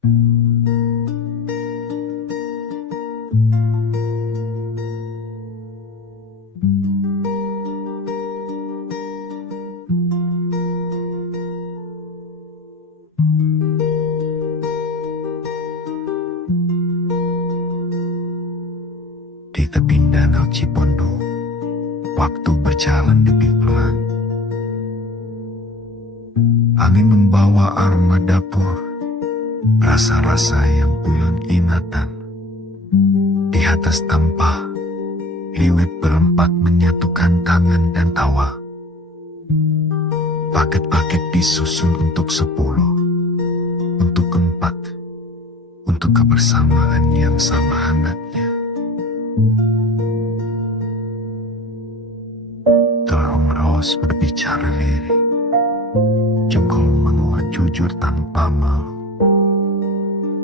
Di tepi danau Cipondo, waktu berjalan lebih pelan. Angin membawa aroma dapur, rasa-rasa yang pulang ingatan. Di atas tampah, liwet berempat menyatukan tangan dan tawa. Paket-paket disusun untuk 10, untuk 4, untuk kebersamaan yang sama hangatnya. Terus berbicara lirik, jengkol menguat jujur tanpa malu.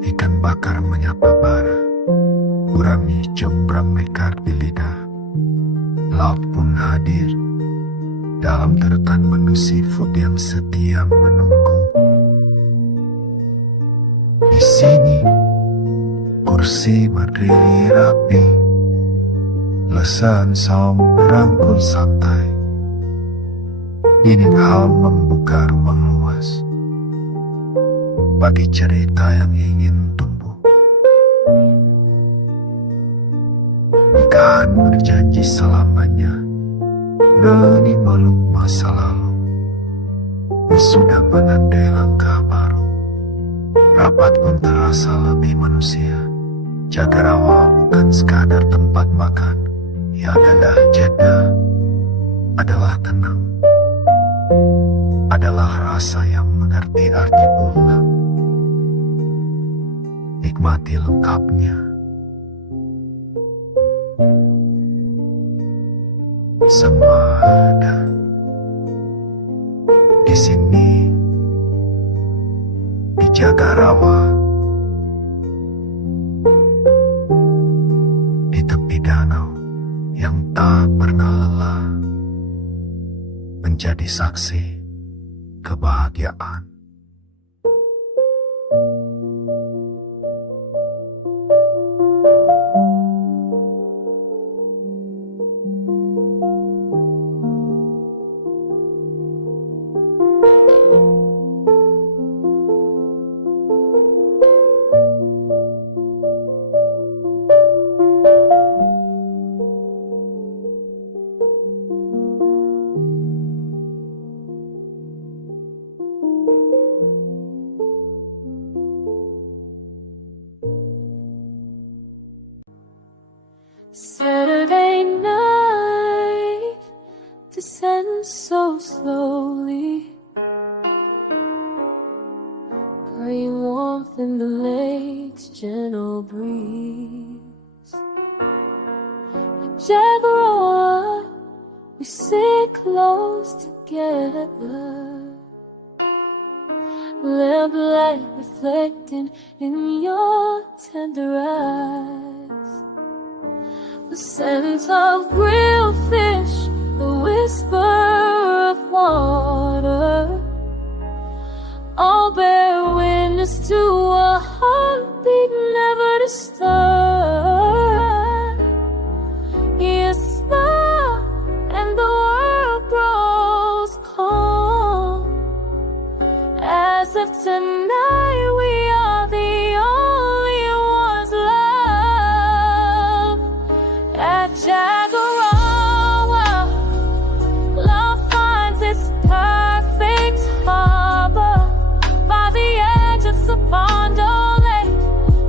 Ikan bakar menyapa bara, gurami jembrang mekar di lidah. Laut pun hadir dalam deretan menu seafood yang setia menunggu. Di sini kursi berdiri rapi, lesan saung merangkul santai. Dinding hal membuka ruang luas bagi cerita yang ingin tumbuh. Nikahan berjanji selamanya demi meluk masa lalu. Sudah menandai langkah baru, rapat pun terasa lebih manusia. Jaga rawa bukan sekadar tempat makan, yang adalah jeda, adalah tenang, adalah rasa yang mengerti arti pulang. Nikmati lengkapnya. Semua ada di sini, di Jagarawa, di tepi danau yang tak pernah lelah, menjadi saksi kebahagiaan. Saturday night descends so slowly, green warmth in the lake's gentle breeze. At Jagarawa, we sit close together, lamplight reflecting in your tender eyes. The scent of grilled fish, the whisper of water, all bear witness to a heartbeat never to stop. You smile and the world grows calm, as if tonight we are the only ones left. At Jagarawa, love finds its perfect harbor by the edge of Sapondo Lake,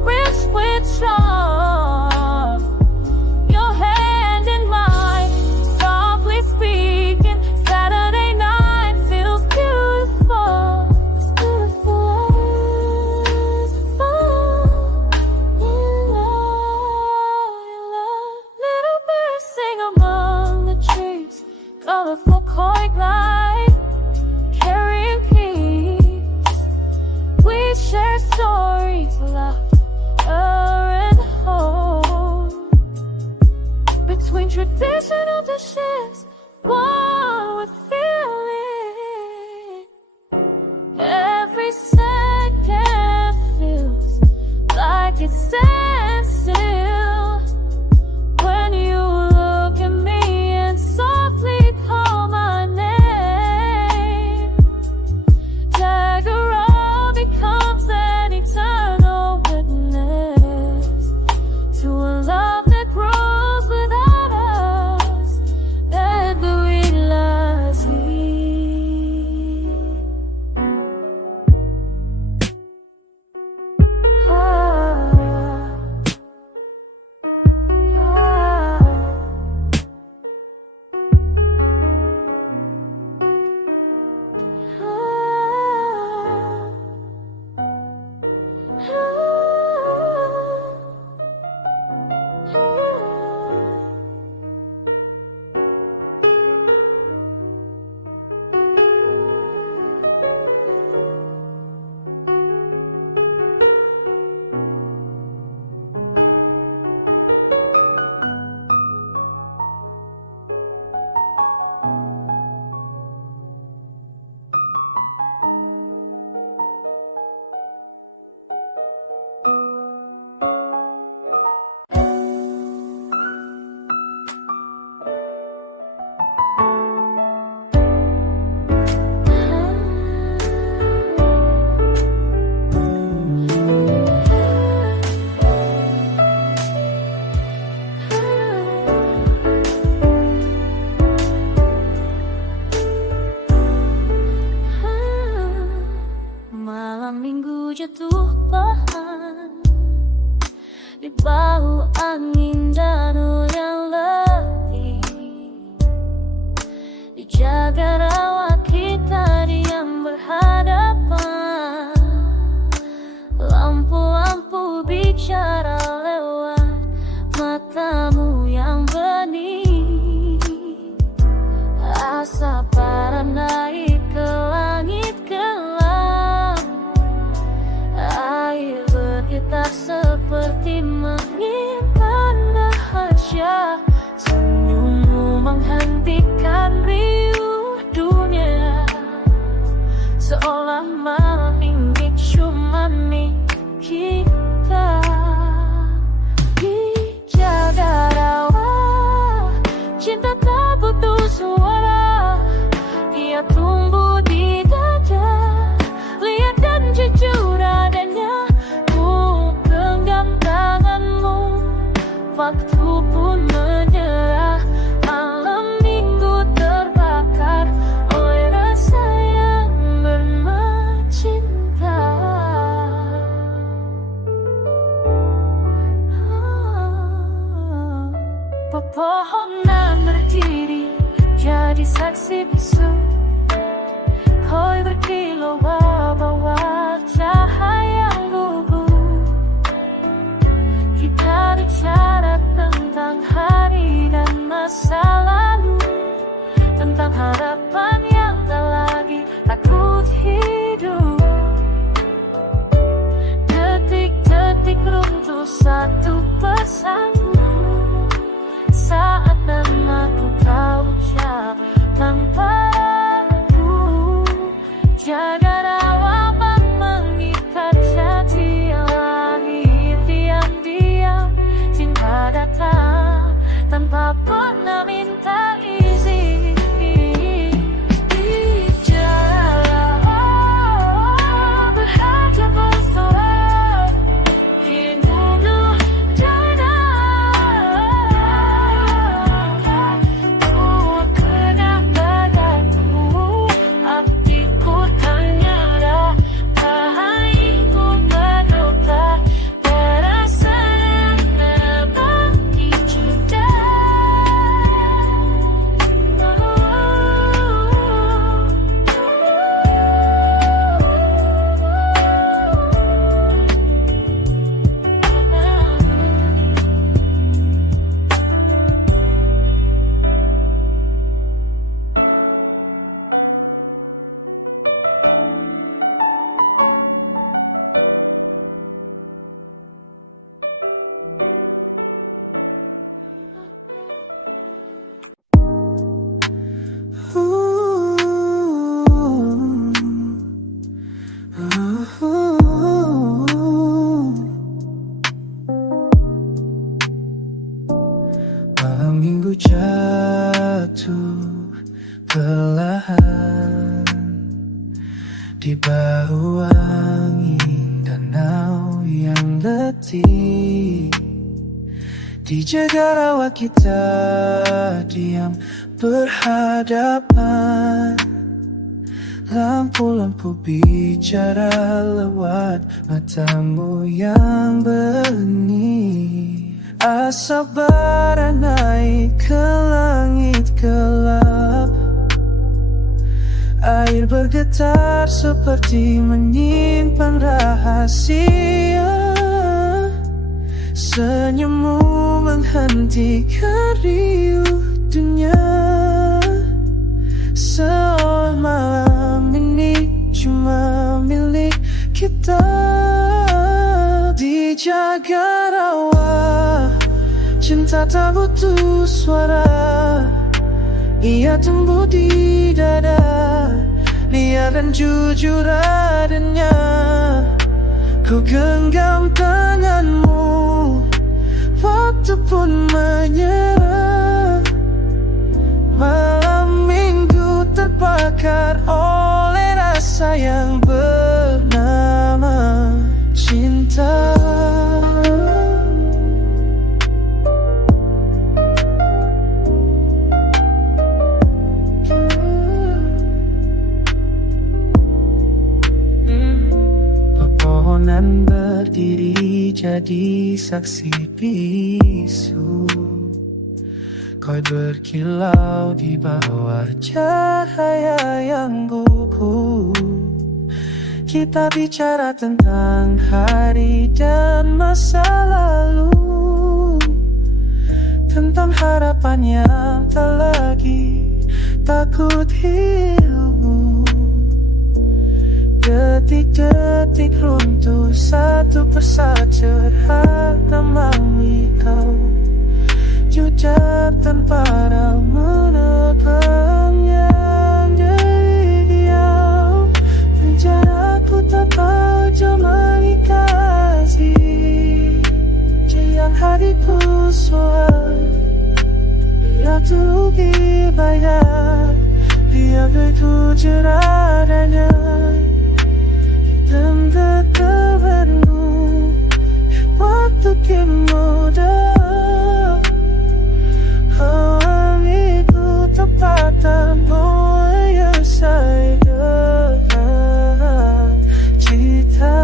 rich with charm. Your hand in mine, softly speaking, Saturday night feels beautiful. It's beautiful as fall in love. Little birds sing among the trees, colorful koi glide, carrying peace. We share stories, laughter and hope. Between traditional dishes, one with feeling. Every second feels perubahan di bahu angin dan yang letih. Dijaga rawat kita diam berhadapan. Lampu-lampu bicara lewat matamu yang bening. Asap bara naik ke langit gelap. Air bergetar seperti menyimpan rahasia. Senyummu menghentikan riuh dunia, seolah malam ini cuma milik kita. Dijaga rawat, cinta tak butuh suara. Dia tumbuh di dada, lihat dan jujur adanya. Ku genggam tanganmu, waktu pun menyerah. Malam minggu terbakar oleh rasa yang bermachinta. Pepohonan berdiri jadi saksi bisu. Koi berkilau bawah cahaya gugur. Kita bicara tentang hari dan masa lalu, tentang harapan yang tak lagi takut hidup. Detik-detik runtuh satu persatu saat namaku kau ucap tanpa ragu. Jaga rawat mengikat janji yang lahir diam-diam. Cinta datang tanpa pernah minta izin. Bicara berharga bersuara, dibunuh dada. Ku kena badanku, hatiku ternyata bahagiku berduka. Perasaan berbagi juga. Malam minggu jatuh perlahan di bahu angin danau yang letih. Dijaga rawat kita diam berhadapan. Lampu-lampu bicara lewat matamu yang bening. Asap bara naik ke langit gelap. Air bergetar seperti menyimpan rahasia. Senyummu menghentikan riuh dunia, seolah malam ini cuma milik kita. Dijaga rawat, cinta tak butuh suara. Ia tumbuh di dada, lihat dan jujur adanya. Ku genggam tanganmu, waktu pun menyerah. Malam minggu terbakar oleh rasa yang bernama cinta. Pepohonan berdiri jadi saksi bisu. Kau berkilau di bawah cahaya yang gugur. Kita bicara tentang hari dan masa lalu, tentang harapan yang tak lagi takut hilang. Detik-detik runtuh satu persatu, curhat namami kau, jujur tanpa ada menebangnya. Diam penjaraku tak tahu jemari kasih, yang hatiku suara. Biar tugi bayar, biar begitu cerah adanya, dan ketahuanmu waktu kini mudah. Oh amiku tempatan mulai saya cita.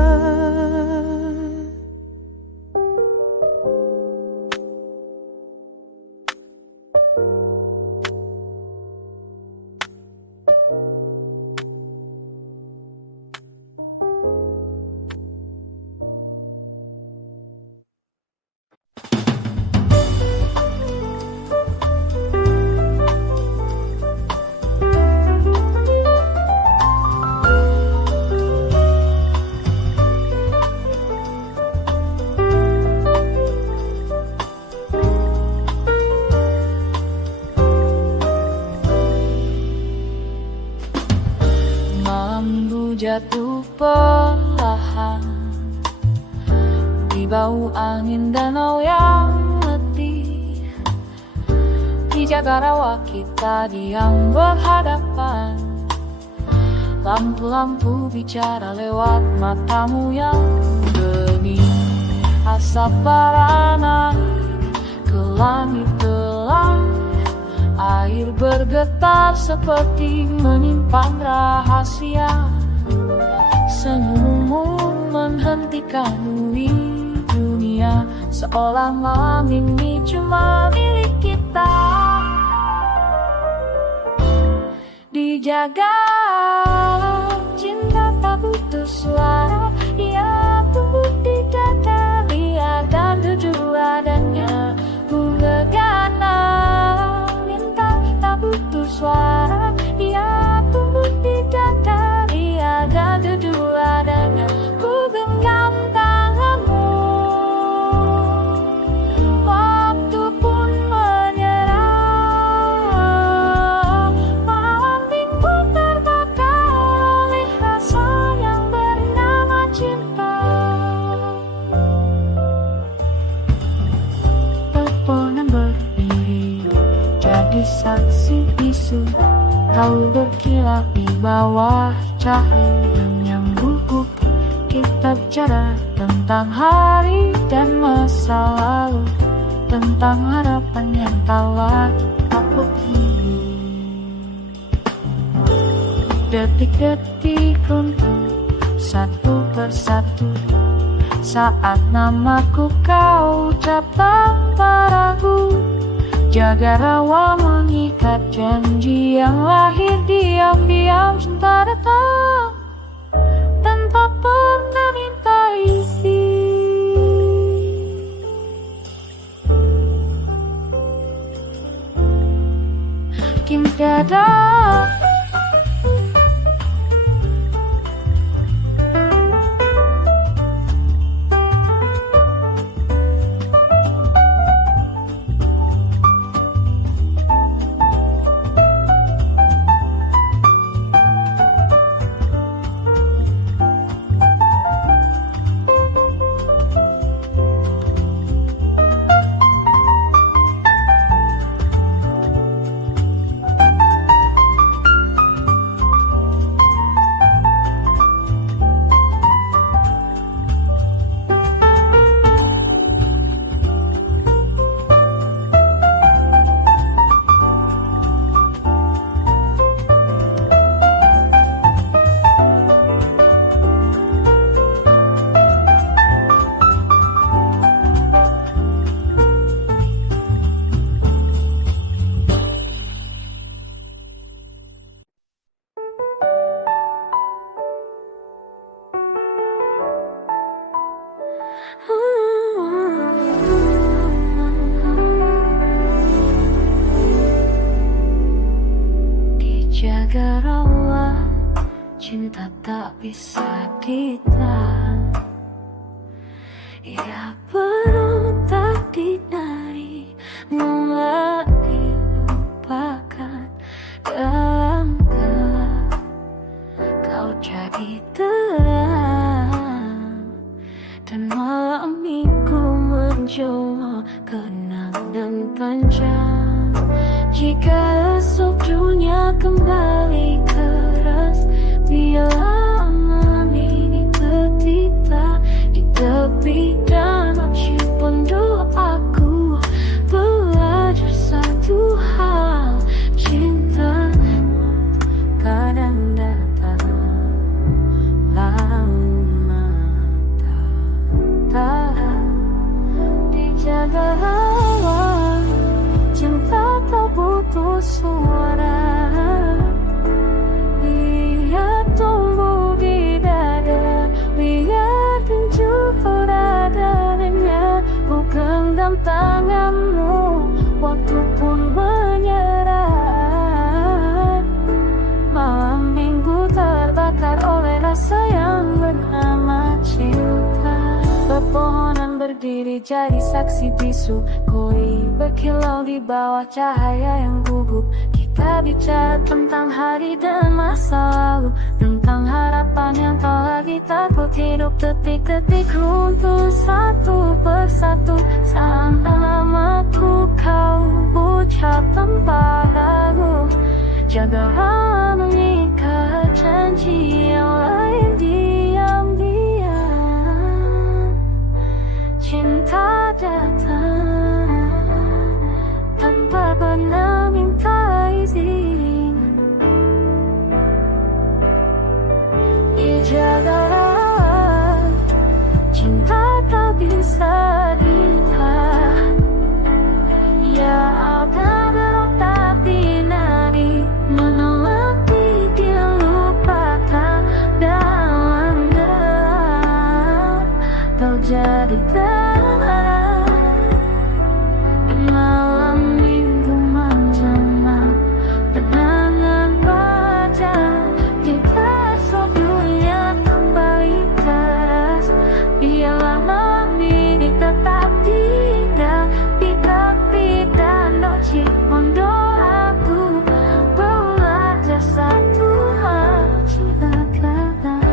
Jatuh perlahan di bau angin danau yang letih, di Jagarawa kita diam berhadapan. Lampu-lampu bicara lewat matamu yang bening. Asap bara naik ke langit gelap, air bergetar seperti menyimpan rahasia. Senyummu menghentikan dunia, seolah malam ini cuma milik kita. Dijaga cinta tak butuh suara, ia tumbuh di dada, liar dan jujur adanya. Bunga gana minta tak butuh suara, ia tumbuh di dada, liar dan jujur adanya. Ku genggam tanganmu, waktu pun menyerah. Malam minggu terbakar oleh rasa yang bernama cinta. Pepohonan berdiri jadi saksi bisu, kau berkilau di bawah cahaya yang gugup. Kita bicara tentang hari dan masa lalu, tentang harapan yang tak lagi takut hilang. Detik-detik runtuh satu persatu, saat namaku kau ucap tanpa ragu. Jagarawa mengikat janji yang lahir diam-diam, cinta datang tanpa pernah minta izin. Kini tiada tak bisa ditahan. Ia berontak dinari, mulai dilupakan. Dalam gelap kau jadi terang, dan malam minggu menjauh kenangan panjang. Jika esok dunia kembali keras, biarlah malam ini tertita di tepi danau Cipondoh. Aku belajar satu hal, cinta kadang datang lama tak dijaga rawan. Cinta tak butuh suara, lihat tumbuh di dada, lihat rindu adanya. Ku genggam tanganmu, waktu pun menyerah. Malam minggu terbakar oleh rasa yang bernama cinta. Pepohonan berdiri jadi saksi bisu, koi berkilau di bawah cahaya yang gugup. Kita bicara tentang hari dan masa lalu, tentang harapan yang tak lagi takut. Hidup detik-detik runtuh satu persatu. Saat alamatku kau ucap tanpa ragu, jagalah mengikat janji yang lain diam-diam. Cinta datang tanpa pernah minta izin, dijagalah. Cinta tak bisa ditahan, ya akan berontak dinari, menolak dilupakan. Dalam gelap kau jadi terang, malam minggu menjelma kenangan panjang. Kita esok dunia kembali keras, biarlah malam ini tetap tidak di danau Cipondoh. Aku belajar satu hal, cinta kadang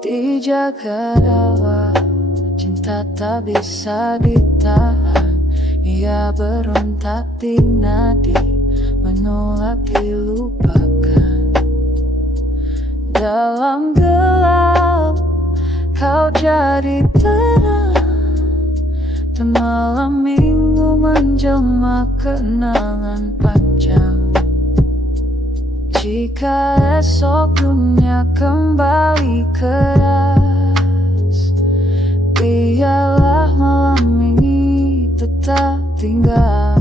dijaga rawa. Cinta tak bisa ditahan, ia berontak di nadi, menolak dilupakan. Dalam gelap kau jadi terang, dan malam minggu menjelma kenangan panjang. Jika esok dunia kembali keras, biarlah malam ini tetap tinggal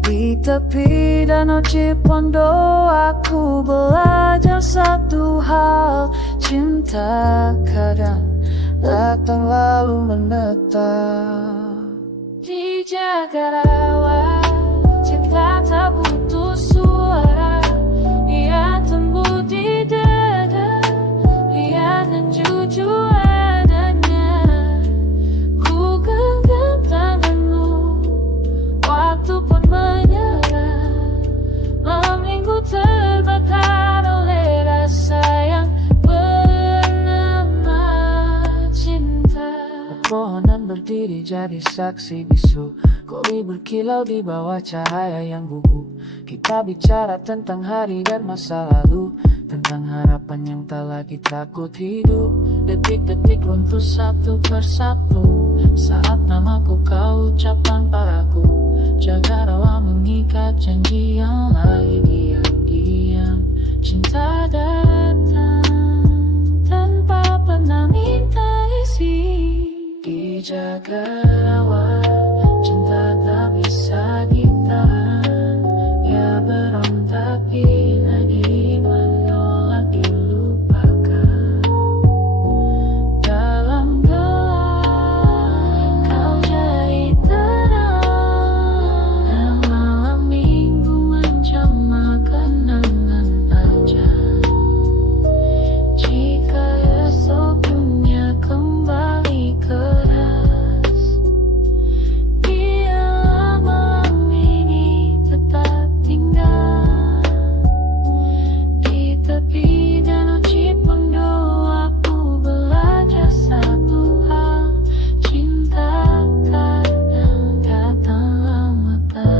di tepi danau Cipondoh. Aku belajar satu hal, cinta kadang datang lalu menetap. Dijaga rawat, cinta tak butuh suara, ia tumbuh di dada, lihat dan jujur adanya. Ku genggam tanganmu, waktu pun menyerah. Malam minggu terbakar oleh rasa yang bernama cinta. Pepohonan berdiri jadi saksi bisu, koi berkilau di bawah cahaya yang gugup. Kita bicara tentang hari dan masa lalu, tentang harapan yang tak lagi takut. Hidup detik-detik runtuh satu persatu. Saat namaku kau ucap tanpa ragu, Jaga rawa mengikat janji yang lain diam-diam. Cinta datang tanpa pernah minta isi. Dijaga rawa, cinta tak bisa ditahan. Ya berontak bila ingin menolak dilupakan. Dalam gelap kau jadi terang, dan malam minggu menjamah kenangan aja. Jika esok dunia kembali keras, biarlah malam ini tetap tinggal di tepi danau Cipondo. Aku belajar satu hal, cinta kadang datang lamatan.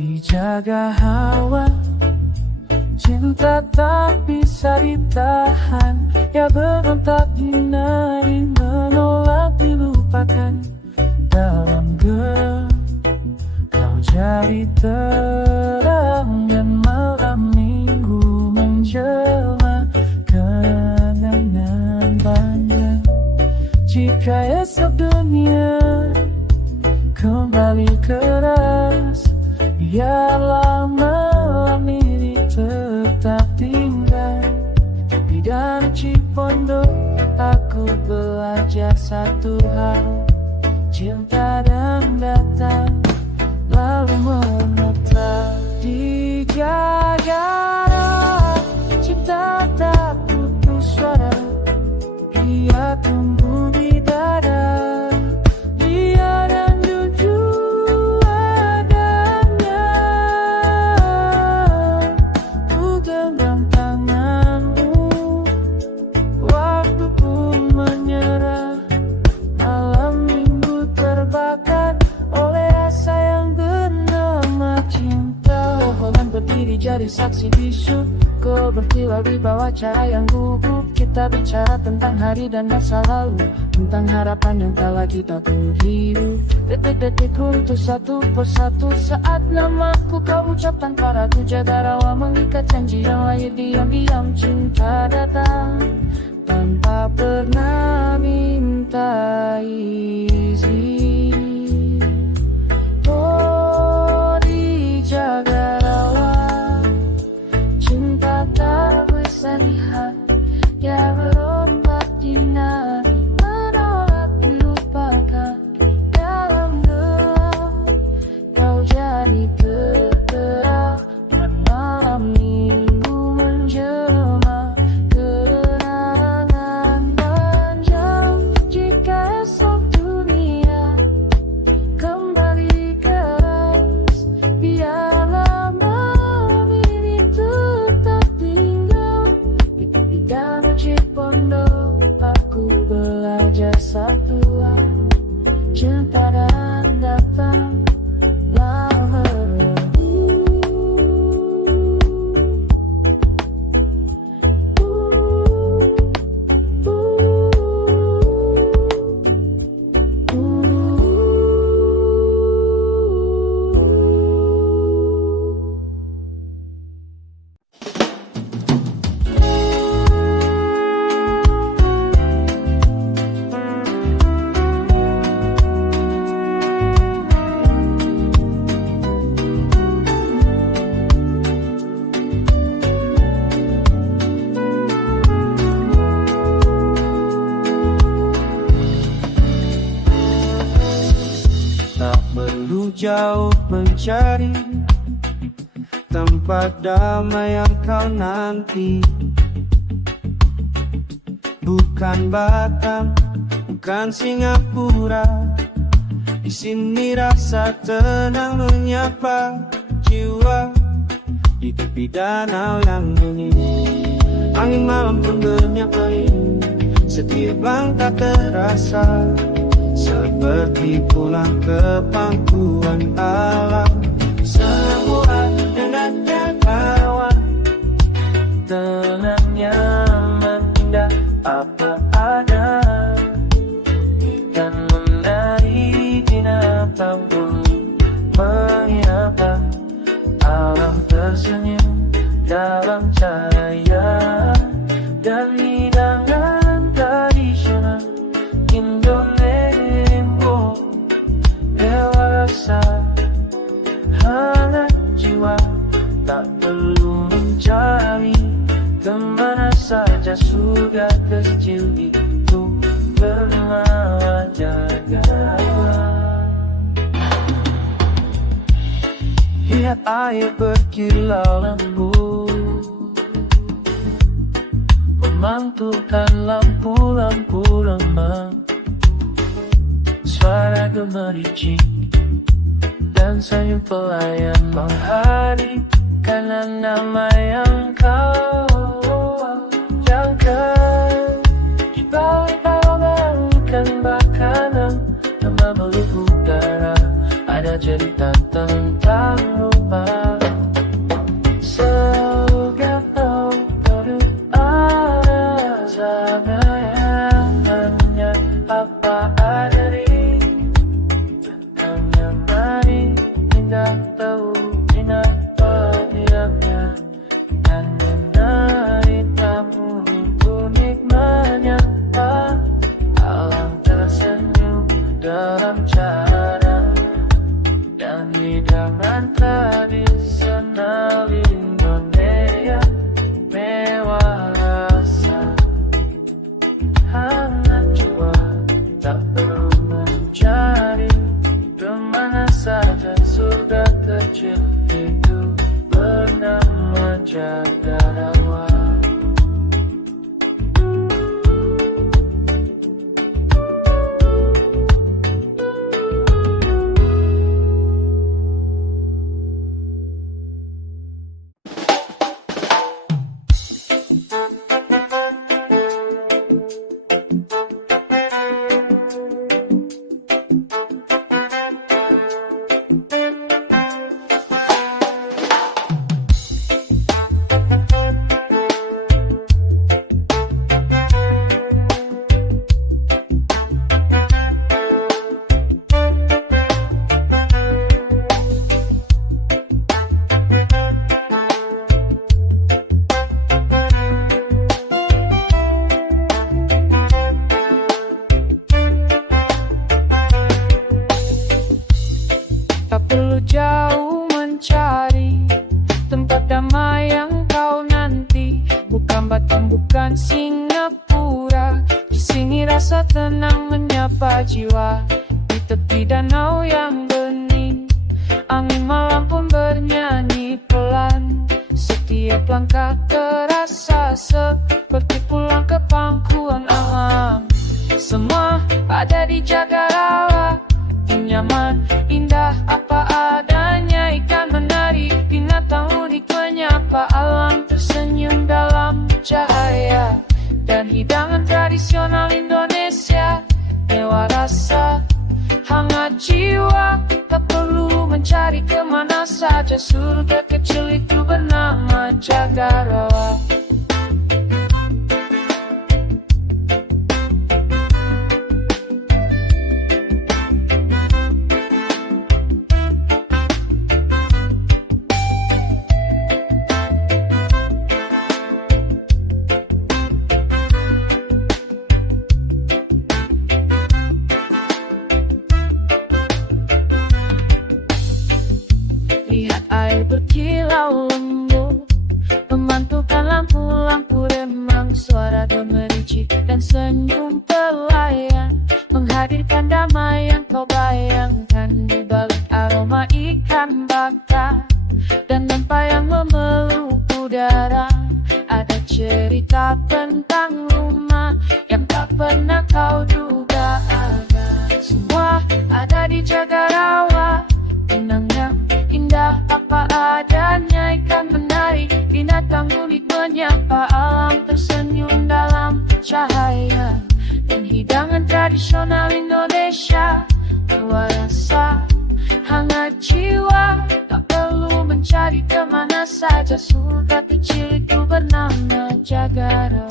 Dijaga hawa, cinta tak bisa ditahan. Ya berontak dinari, menolak dilupakan. Dalam gelap kau jadi terang, dan malam minggu menjelma kenangan banyak. Jika esok dunia kembali keras, biarlah malam ini tetap tinggal di danau Cipondo. Aku belajar satu hal, cinta dan datang lalu menetap. Dijaga, cinta tak putus suara. Dia tumbuh di dada, dia dan jujur adanya. Ku genggam tanganmu, waktu pun menyerah. Malam minggu terbakar oleh rasa yang bernama cinta. Pohon berdiri jadi saksi bisu, kau berkilau di bawah cahaya yang gugup. Kita bicara tentang hari dan masa lalu, tentang harapan yang tak lagi tak hidup. Detik-detik runtuh satu persatu saat namaku kau ucap tanpa ragu. Jaga rawa mengikat janji yang lahir diam-diam. Cinta datang tanpa pernah minta izin. Oh, dijaga rawa, cinta tak bisa lihat. Ya berontak dinari, menolak dilupakan. Dalam gelap kau jadi terang, dan malam minggu menjelma kenangan panjang. Jika esok dunia mencari tempat damai yang kau nanti. Bukan Batam, bukan Singapura, di sini rasa tenang menyapa jiwa. Di tepi danau yang sunyi, angin malam pun menyamai. Setiap langkah terasa seperti pulang ke pangkuan alam. Semua dengan kawan, tenang, nyaman, indah apa ada, dan menari binatang pun menyapa. Alam tersenyum dalam cahaya dan hidangan tradisional Indonesia. Dewasa, hangat jiwa, tak perlu mencari kemana saja. Surga kecil itu bernama Jakarta. Lihat air berkilau lembut, memantulkan lampu-lampu lemah. Suara gemericik dan senyum pelayan mengharikan nama yang kau jangka. Di balik balukan makanan, nama belut udara, ada cerita tentang rumah. Segala ada sana yang hanya apa ada di hanya mari indah tahu indah padiamnya dan menari tamu unik menyapa. Alam tersenyum dalam cara dan hidangan tradisional Indonesia. Mewah rasa, hangat jiwa, tak perlu mencari kemana saja. Surga kecil itu bernama Jakarta. Tak perlu jauh mencari tempat damai yang kau nanti. Bukan Batam, bukan Singapura, di sini rasa tenang menyapa jiwa. Di tepi danau yang bening, angin malam pun bernyanyi pelan. Setiap langkah terasa seperti pulang ke pangkuan alam. Semua ada di Jakarta, nyaman, indah apa adanya. Ikan menari, binatang unik menyapa. Alam tersenyum dalam cahaya dan hidangan tradisional Indonesia. Mewah rasa, hangat jiwa, tak perlu mencari kemana saja. Surga kecil itu bernama Jakarta. Lihat air berkilau lembut, memantulkan lampu dan tanpa yang memeluk udara. Ada cerita tentang rumah yang tak pernah kau duga ada. Semua ada di Jagarawa, tenangnya indah apa adanya. Ikan menarik, binatang unik menyapa, alam tersenyum dalam cahaya, dan hidangan tradisional Indonesia luar rasa, hangat jiwa. Tak perlu mencari kemana saja, surga kecil itu bernama Jagarawa.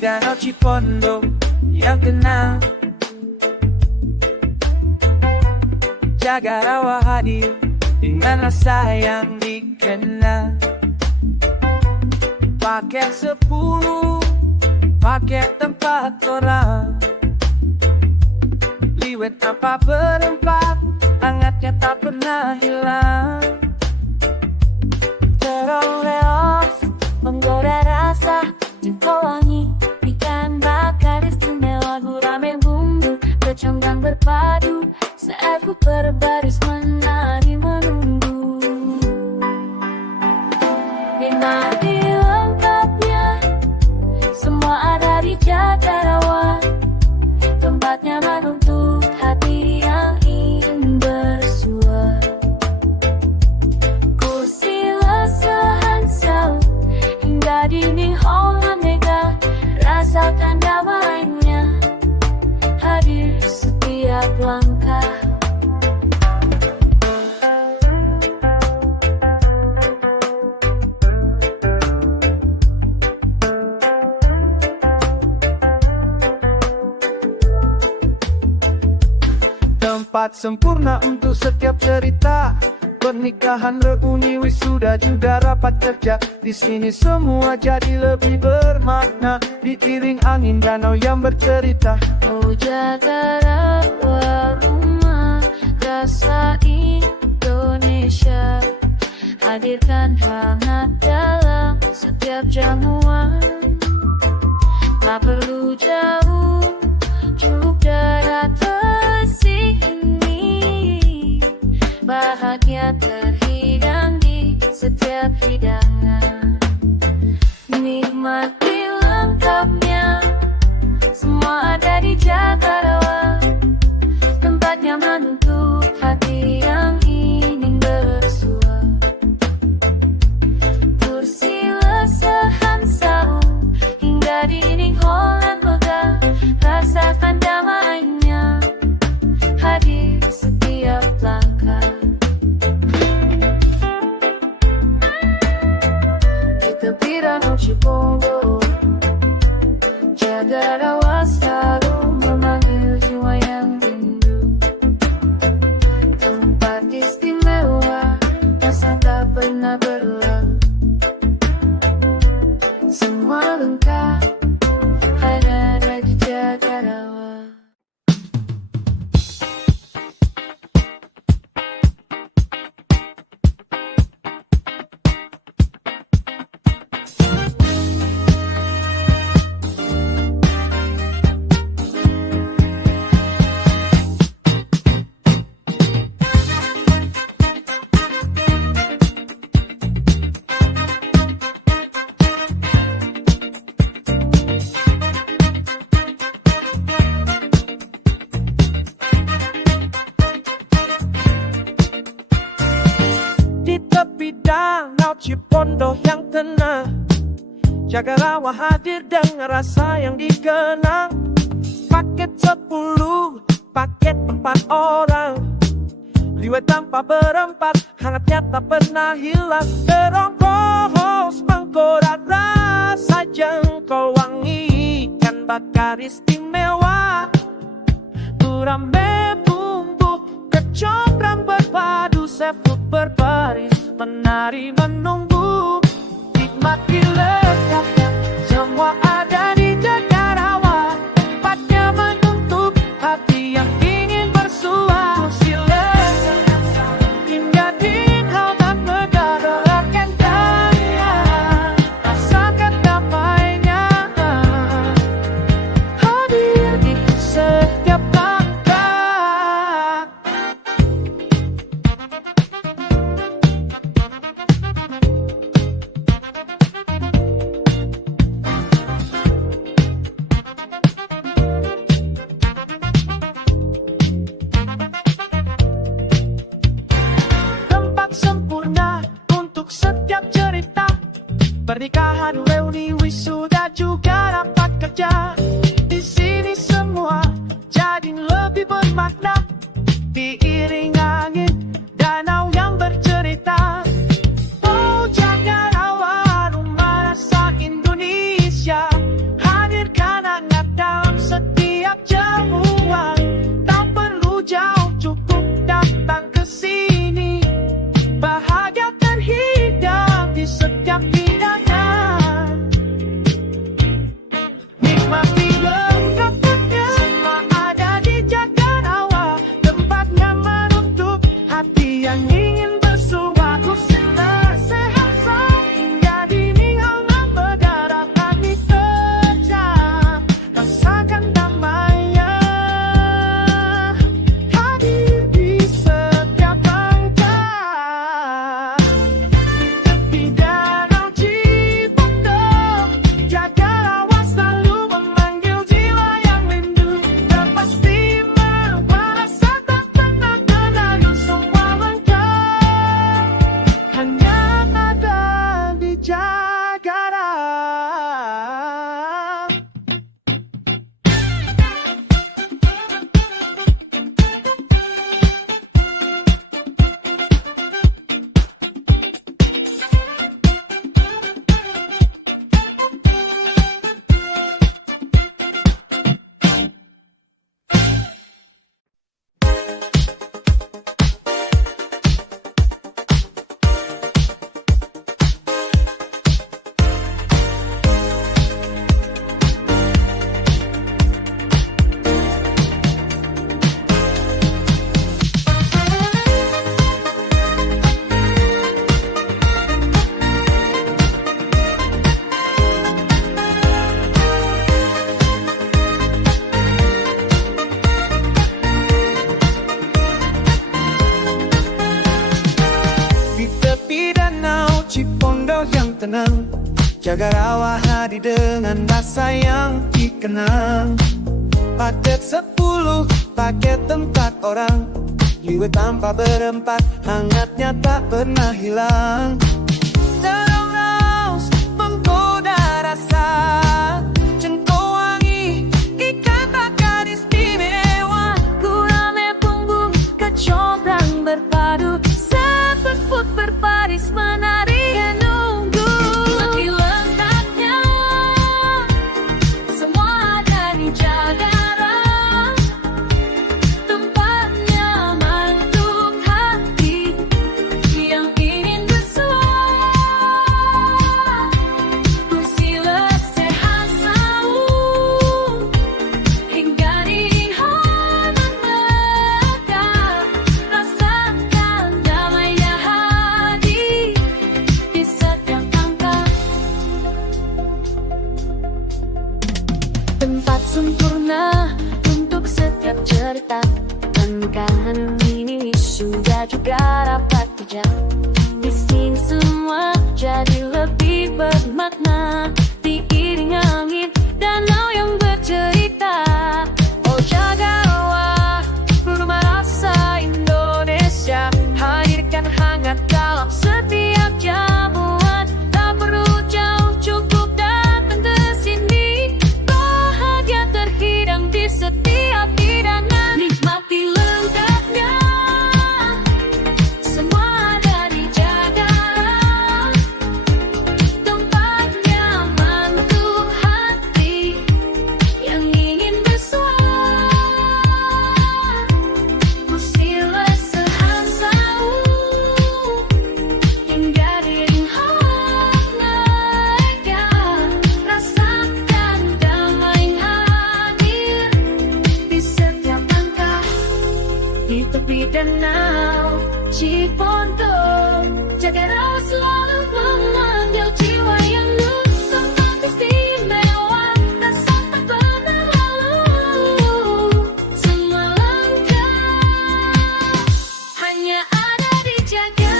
Danau Cipondo yang kenal, Jagarawa hadir dengan rasa yang dikenal. Paket 10, paket tempat orang, liwet tanpa berempat, hangatnya tak pernah hilang. Terong leos menggoda rasa, jengkol wangi, ikan bakar istimewa, gurame bumbu, kecombrang berpadu, seafood berbaris menari menunggu. Nikmati lengkapnya, semua ada di Jagarawa, tempat nyaman untuk hati yang ingin bersua. Kursi lesehan sau hingga dinding hall mega, rasakan damainya hadir setiap langkah. Tempat sempurna untuk setiap cerita, pernikahan, reuni, wisuda, juga rapat kerja. Di sini semua jadi lebih bermakna, diiring angin danau yang bercerita. Oh Jagarawa, rumah rasa Indonesia, hadirkan hangat dalam setiap jamuan. Tak perlu jauh, cukup darat sini, bahagia terhidang di setiap hidangan. Nikmati lengkapnya, semua ada di Jagarawa, tempat nyaman untuk hati yang ingin bersua. Kursi lesehan sau hingga dinding Holland megah, rasakan damainya hadir setiap langkah. Di tepi danau Cipondo, Jagarawa selalu memanggil jiwa yang rindu. Tempat istimewa, rasa tak pernah berlalu. Semua lengkap ada di Jagarawa. Danau Cipondo yang tenang, Jagarawa hadir dengan rasa yang dikenang. orang. Liwet tanpa berempat, hangatnya tak pernah hilang. Terongkos mengkorat rasa jengkol wangi, ikan bakar istimewa. Gurame bumbu kecombrang berpadu, seafood berbaris menari menunggu. Nikmati lezatnya, semua ada di Jagarawa. Tempatnya menuntut hati yang ingin bersua. Hingga di halaman mendaratkan daya, rasakan damainya. Hadir di setiap langkah. Tempat sempurna untuk setiap cerita. Pernikahan, reuni, wisuda juga rapat kerja. Di sini semua jadi lebih bermakna. Diiring angin danau yang bercerita. Oh Jagarawa, rumah rasa Indonesia. Hadirkan hangat dalam setiap jamuan. Tak perlu jauh, cukup datang ke sini. Bahagia terhidang di setiap hidangan. Nikmati lengkapnya, semua ada di Jagarawa. Tempatnya menuntut hati yang ingin bersua. Sehat hingga dinding hangat berdarah di terjang. Rasakan damainya, hadir di setiap langkah. Di danau Cipondo, Jagarawa selalu memanggil jiwa yang rindu. Dan pasti merasa tak pernah kenal semua lengkap. Hanya ada di Jagara. Di tepi danau Cipondo yang tenang, Jagarawa hadir dengan rasa yang dikenang. Paket 10 paket tempat orang. Liwet tanpa berempat, hangatnya tak pernah hilang. Terongkos menggoda rasa jengkol wangi, ikan bakar istimewa. Gurame bumbu kecombrang berpadu, seafood berbaris menari menunggu. Nikmati lengkapnya, semua ada di Jagara. Tempatnya mantuk hati yang ingin bersua. Kursi lesehan selalu, hingga di halaman megah. Rasakan damainya hadir di setiap langkah. Tempat sempurna untuk setiap cerita. Pernikahan ini sudah juga rapat kerja. Di sini semua jadi lebih bermakna. Diiring angin danau yang bercerita. Oh Jagarawa, rumah rasa Indonesia. Hadirkan hangat dalam setiap jamuan. Tak perlu jauh, cukup datang ke sini. Bahagia terhidang di setiap hidangan. Nikmati lengkapnya, di tepi danau Cipondo. Jaga rawat selalu memanggil jiwa yang luntur tapi istimewa, tak sampai pernah lalu. Semua langkah hanya ada di jaga.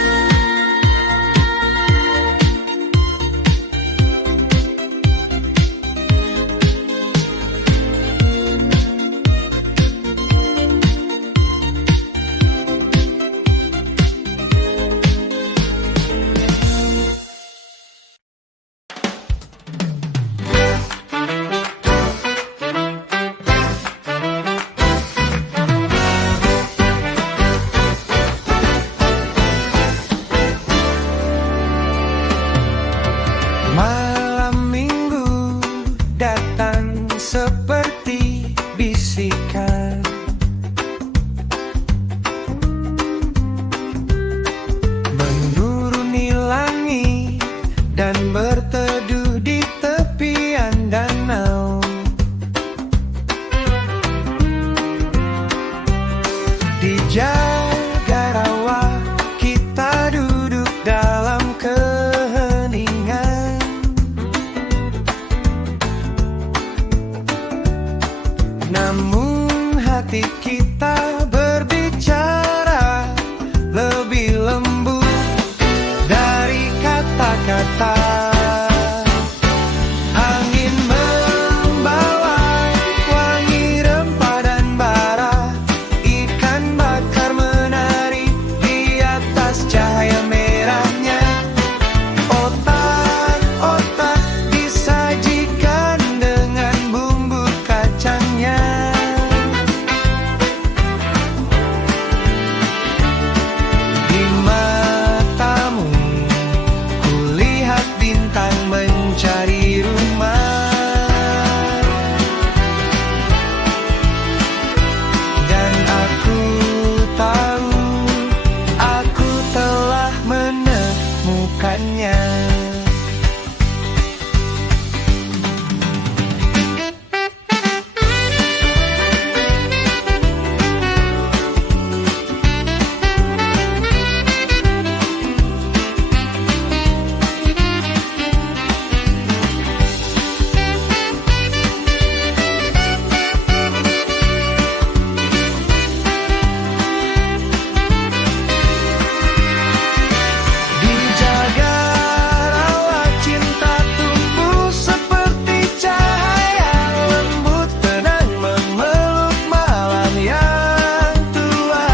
Malam minggu datang seperti bisikan, menuruni langit dan berteduh di tepian danau. Dijaga rawa kita duduk dalam keheningan, namun hati kita berbicara lebih lembut dari kata-kata. Angin membawa wangi rempah dan bara, ikan bakar menari di atas cahaya merahnya. Otak-otak disajikan dengan bumbu kacangnya. Di matamu kulihat bintang mencari rumah, dan aku tahu aku telah menemukannya. Dijaga rawat cinta tumbuh seperti cahaya lembut, tenang memeluk malam yang tua.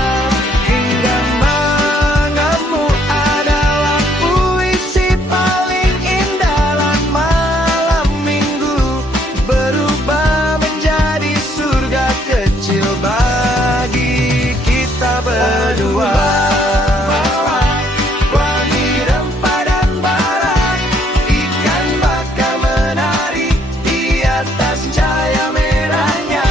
Hingga mengamu adalah puisi paling indah dalam malam minggu, berubah menjadi surga kecil bagi kita berdua. Wangi rempah dan bara, ikan bakar menari di atas cahaya merahnya.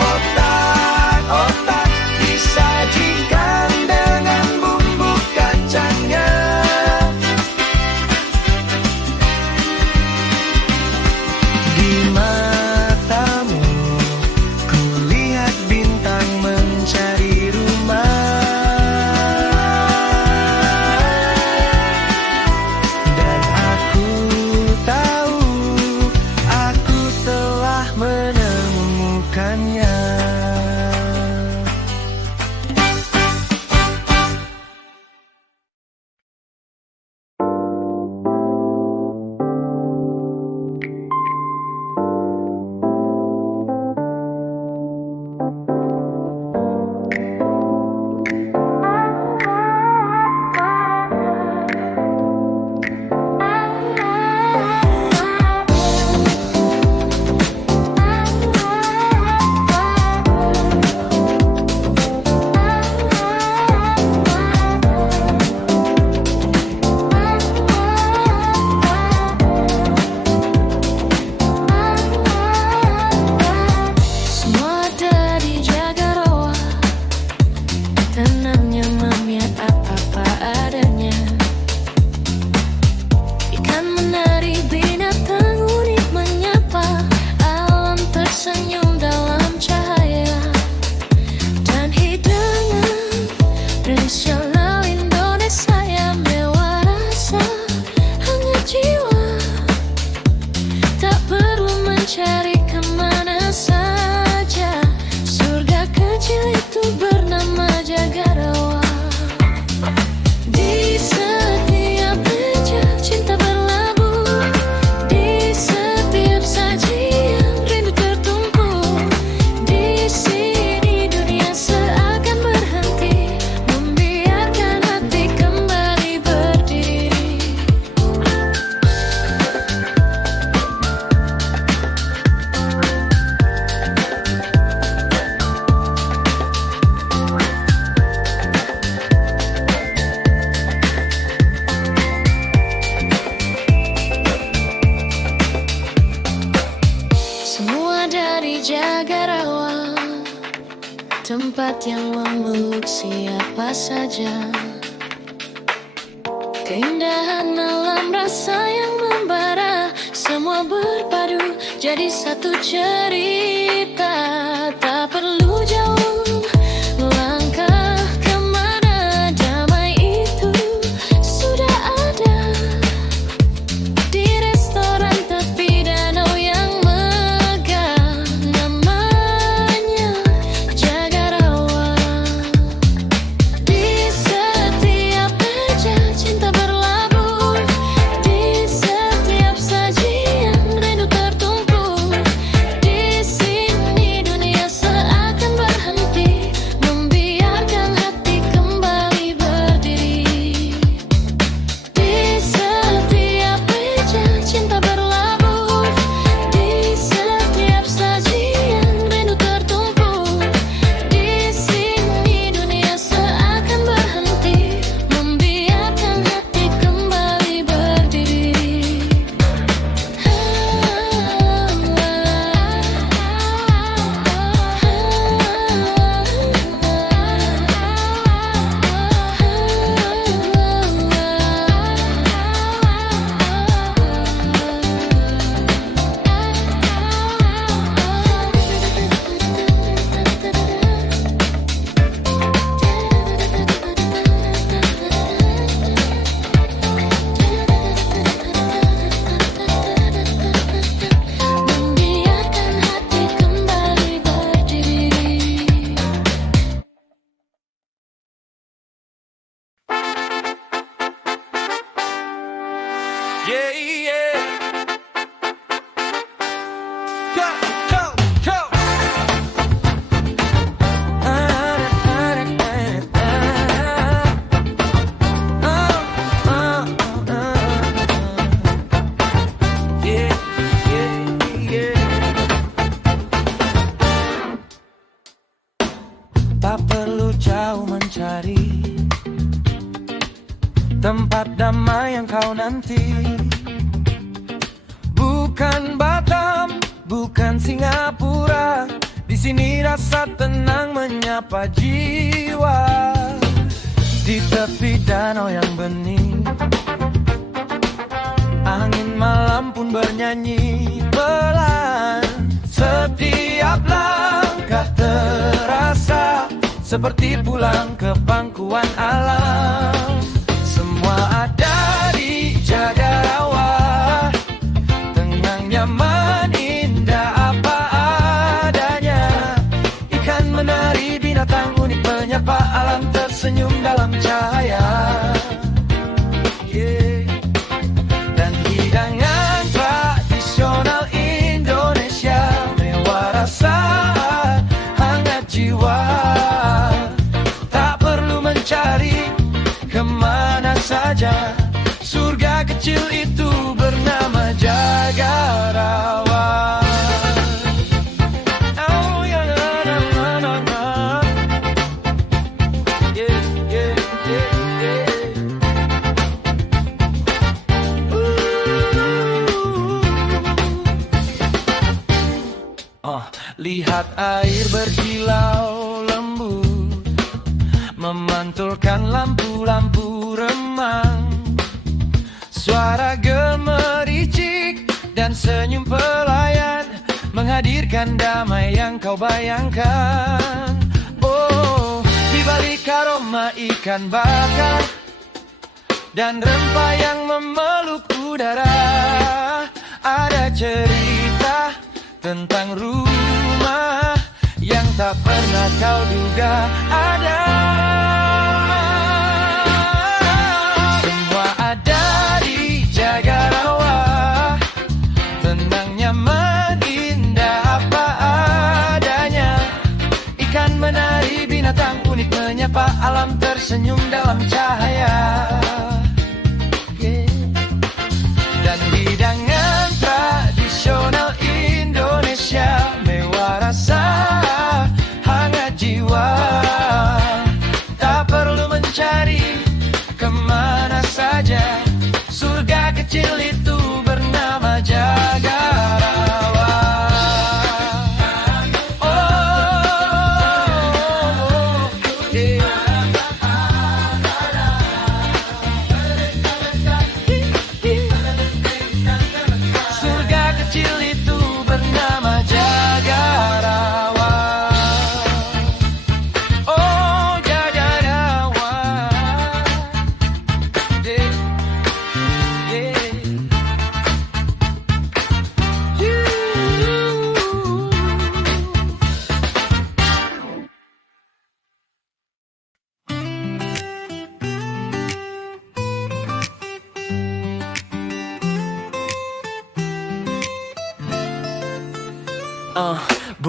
Otak-otak disajikan dengan bumbu kacangnya. Di matamu kulihat bintang mencari rumah, dan aku tahu aku telah menemukannya. tempat yang memeluk siapa saja. Keindahan alam, rasa yang membara, semua berpadu jadi satu cerita. Tak perlu jauh langkah kemana, damai itu sudah ada di restoran tepi danau yang megah, namanya Jagarawa. Di setiap meja cinta berlabuh, di setiap sajian rindu tertumpuk. Di sini dunia seakan berhenti, membiarkan hati kembali berdiri. Di setiap meja cinta berlabuh, di setiap sajian rindu tertumpuk. Di sini dunia seakan berhenti, membiarkan hati kembali berdiri. Membiarkan hati kembali berdiri. Yeah, yeah. Go, go, go. Yeah, yeah, yeah. Tak perlu jauh mencari tempat damai yang kau nanti. Bukan Batam, bukan Singapura, di sini rasa tenang menyapa jiwa. Di tepi danau yang bening, angin malam pun bernyanyi pelan. Setiap langkah terasa seperti pulang ke pangkuan alam. Semua ada di Jagarawa, tenang, nyaman, indah apa adanya. Ikan menari, binatang unik menyapa, alam tersenyum dalam cahaya. Yeah. Dan hidangan tradisional Indonesia, mewah rasa, hangat jiwa. Tak perlu mencari kemana saja, surga kecil itu bernama Jagarawa. Oh, yeah, na, na, na, na. Yeah, yeah, yeah, yeah. Lihat air berkilau lembut, memantulkan lampu-lampu remang. Suara gemericik dan senyum pelayan menghadirkan damai yang kau bayangkan. Oh, di balik aroma ikan bakar dan rempah yang memeluk udara, ada cerita tentang rumah yang tak pernah kau duga ada. Semua ada di Jagarawa, tenang, nyaman, indah apa adanya. Ikan menari, binatang unik menyapa, alam tersenyum dalam cahaya. Yeah. Dan hidangan tradisional Indonesia, mewah rasa, hangat jiwa. Tak perlu mencari kemana saja, surga kecil itu bernama Jagarawa. Oh,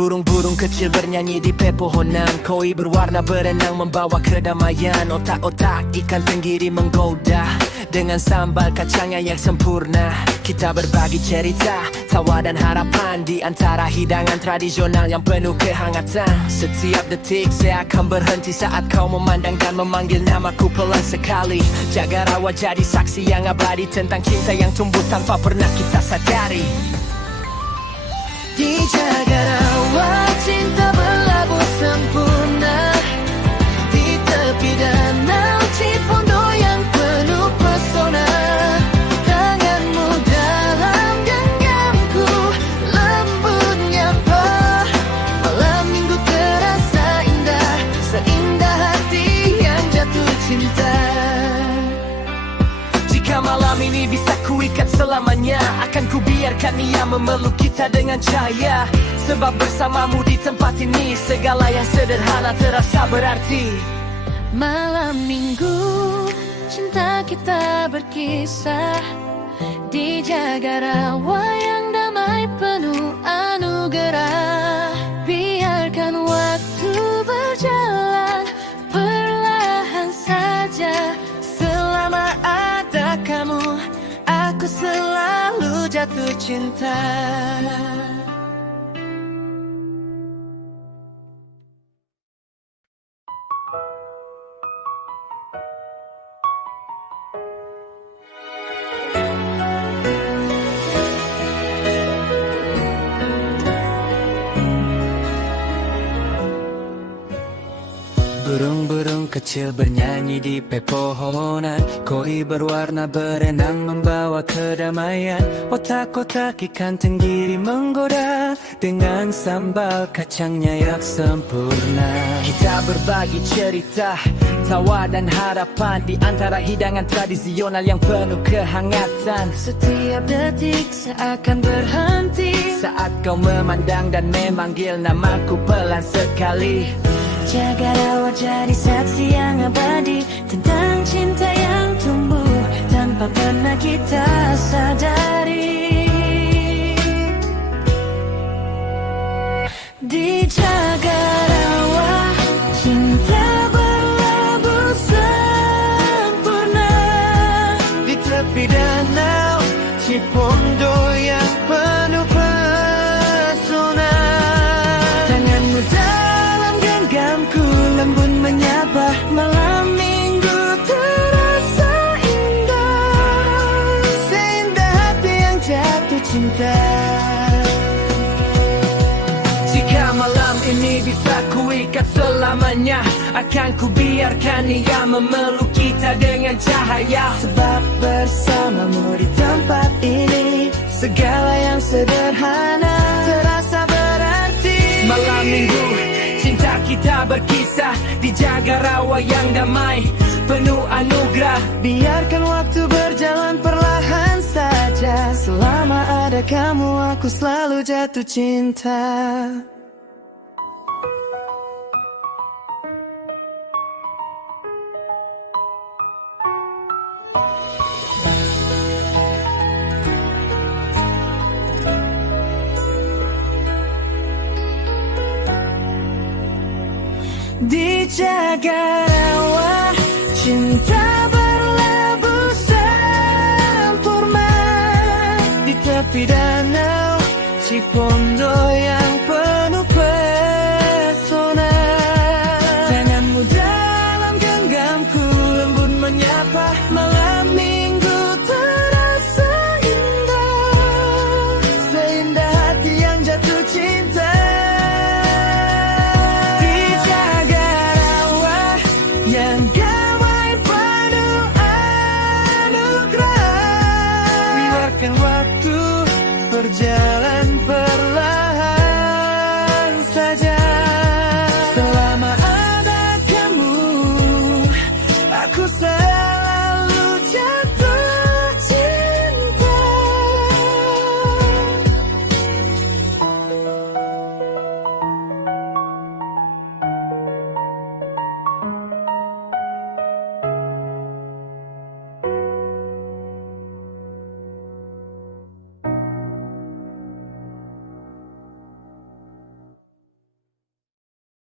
Burung-burung kecil bernyanyi di pepohonan, koi berwarna berenang membawa kedamaian. Otak-otak ikan tenggiri menggoda dengan sambal kacangnya yang sempurna. Kita berbagi cerita, tawa dan harapan di antara hidangan tradisional yang penuh kehangatan. Setiap detik saya akan berhenti saat kau memandang dan memanggil namaku pelan sekali. Jaga rawat jadi saksi yang abadi tentang cinta yang tumbuh tanpa pernah kita sadari. Di jaga rawat cinta berlabuh sempurna di tepi danau Cipondo yang penuh pesona. Tanganmu dalam genggamku, lembutnya bah. Malam minggu terasa indah, seindah hati yang jatuh cinta. Jika malam ini bisa kuikat selamanya, akan kubiarkan ia memeluk kita dengan cahaya. Sebab bersamamu di tempat ini, segala yang sederhana terasa berarti. Malam minggu, cinta kita berkisah di jaga rawa yang damai penuh anugerah. Biarkan waktu berjalan perlahan saja. Selama ada kamu, aku selalu jatuh cinta. Burung-burung kecil bernyanyi di pepohonan, koi berwarna berenang membawa kedamaian. Otak-otak ikan tenggiri menggoda dengan sambal kacangnya yang sempurna. Kita berbagi cerita, tawa dan harapan di antara hidangan tradisional yang penuh kehangatan. Setiap detik seakan berhenti saat kau memandang dan memanggil namaku pelan sekali. jaga rawat jadi saksi yang abadi tentang cinta yang tumbuh tanpa pernah kita sadari. Dijaga rawat cinta berlabuh sempurna di tepi danau Cipondo yang penuh pesona. Tanganmu dalam genggamku, lembut menyapa. Malam minggu terasa indah, seindah hati yang jatuh cinta. Jika malam ini bisa kuikat selamanya, akan kubiarkan ia memeluk kita dengan cahaya. Sebab bersamamu di tempat ini, segala yang sederhana terasa berarti. Malam minggu, cinta kita berkisah di jaga rawa yang damai, penuh anugerah. Biarkan waktu berjalan perlahan saja. Selama ada kamu, aku selalu jatuh cinta. Dijaga rawa cinta berlabuh sempurna di tepi danau Cipondo yang